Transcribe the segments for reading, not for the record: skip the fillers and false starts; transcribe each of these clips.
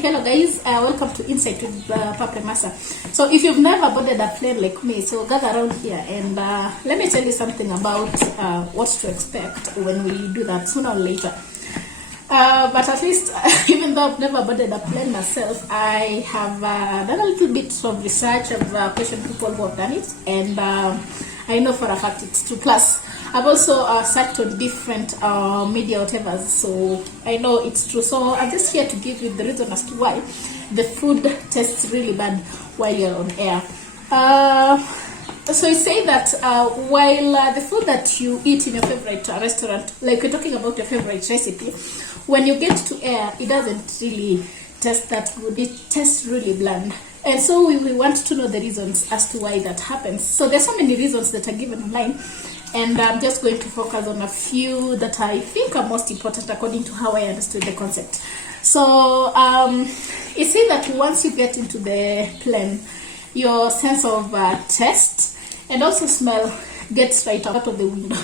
hello guys, welcome to Insight with Pape Masa. So if you've never boarded a plane like me, so gather around here and let me tell you something about what to expect when we do that sooner or later. But at least, even though I've never boarded a plane myself, I have done a little bit of research. I've questioned people who have done it, and I know for a fact it's true. Plus, I've also searched on different media, whatever, so I know it's true. So I'm just here to give you the reason as to why the food tastes really bad while you're on air. So you say that while the food that you eat in your favorite restaurant, like we're talking about your favorite recipe, when you get to air, it doesn't really taste that good. It tastes really bland. And so we want to know the reasons as to why that happens. So there's so many reasons that are given online, and I'm just going to focus on a few that I think are most important according to how I understood the concept. So it says that once you get into the plane, your sense of taste and also smell gets right out of the window.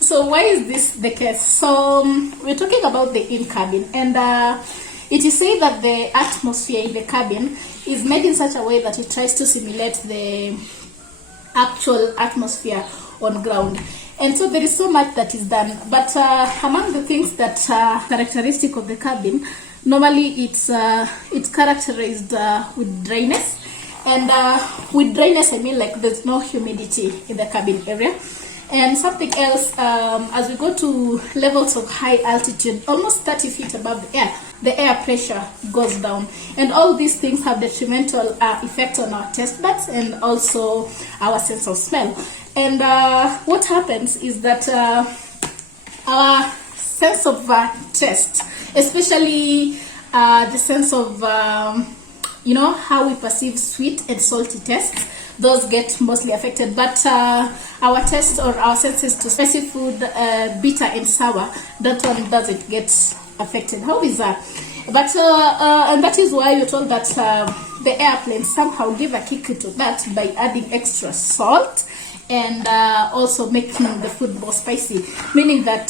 So why is this the case? So we're talking about the in-cabin, and it is said that the atmosphere in the cabin is made in such a way that it tries to simulate the actual atmosphere on ground. And so there is so much that is done. But among the things that are characteristic of the cabin, normally it's characterized with dryness. And with dryness, I mean like there's no humidity in the cabin area. And something else, as we go to levels of high altitude, almost 30 feet above the air pressure goes down. And all these things have detrimental effect on our taste buds and also our sense of smell. And what happens is that our sense of taste, especially the sense of, how we perceive sweet and salty tastes, those get mostly affected. But our taste or our senses to spicy food, bitter and sour, that one doesn't get affected. How is that? But and that is why you're told that the airplanes somehow give a kick to that by adding extra salt and also making the food more spicy, meaning that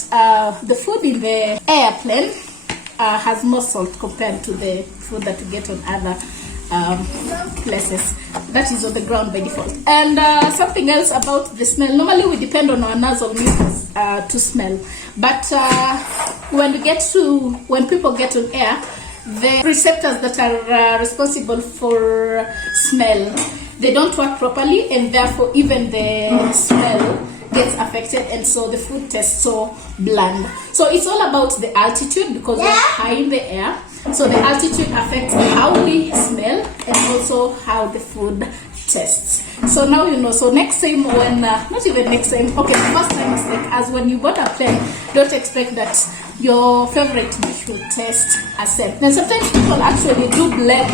the food in the airplane has more salt compared to the food that you get on other places that is on the ground by default. And something else about the smell, normally we depend on our nasal mucus to smell, but when people get on air, the receptors that are responsible for smell, they don't work properly, and therefore even the smell gets affected, and so the food tastes so bland. So it's all about the altitude, because we're high in the air. So the altitude affects how we smell and also how the food tastes. So now you know. So next time when, not even next time, okay, the first time is like as when you board a plane, don't expect that your favorite dish will taste as same. And sometimes people actually do blame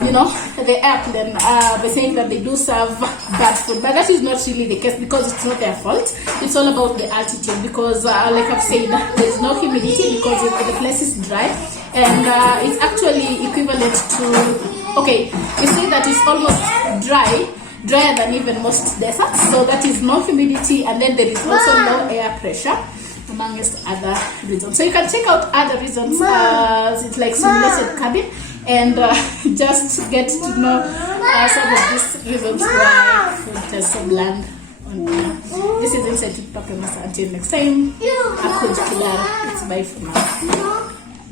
the airplane by saying that they do serve bad food, but that is not really the case, because it's not their fault. It's all about the altitude, because like I've said, there's no humidity because the place is dry, and it's actually equivalent to, okay, you say that it's almost drier than even most deserts, so that is no humidity, and then there is also low air pressure, amongst other reasons. So you can check out other reasons, it's like simulated cabin, and just get to know some of these reasons why food tastes so bland on air. This is Insight with Pape Masa. Until next time, Akuj Kilara. It's bye for now.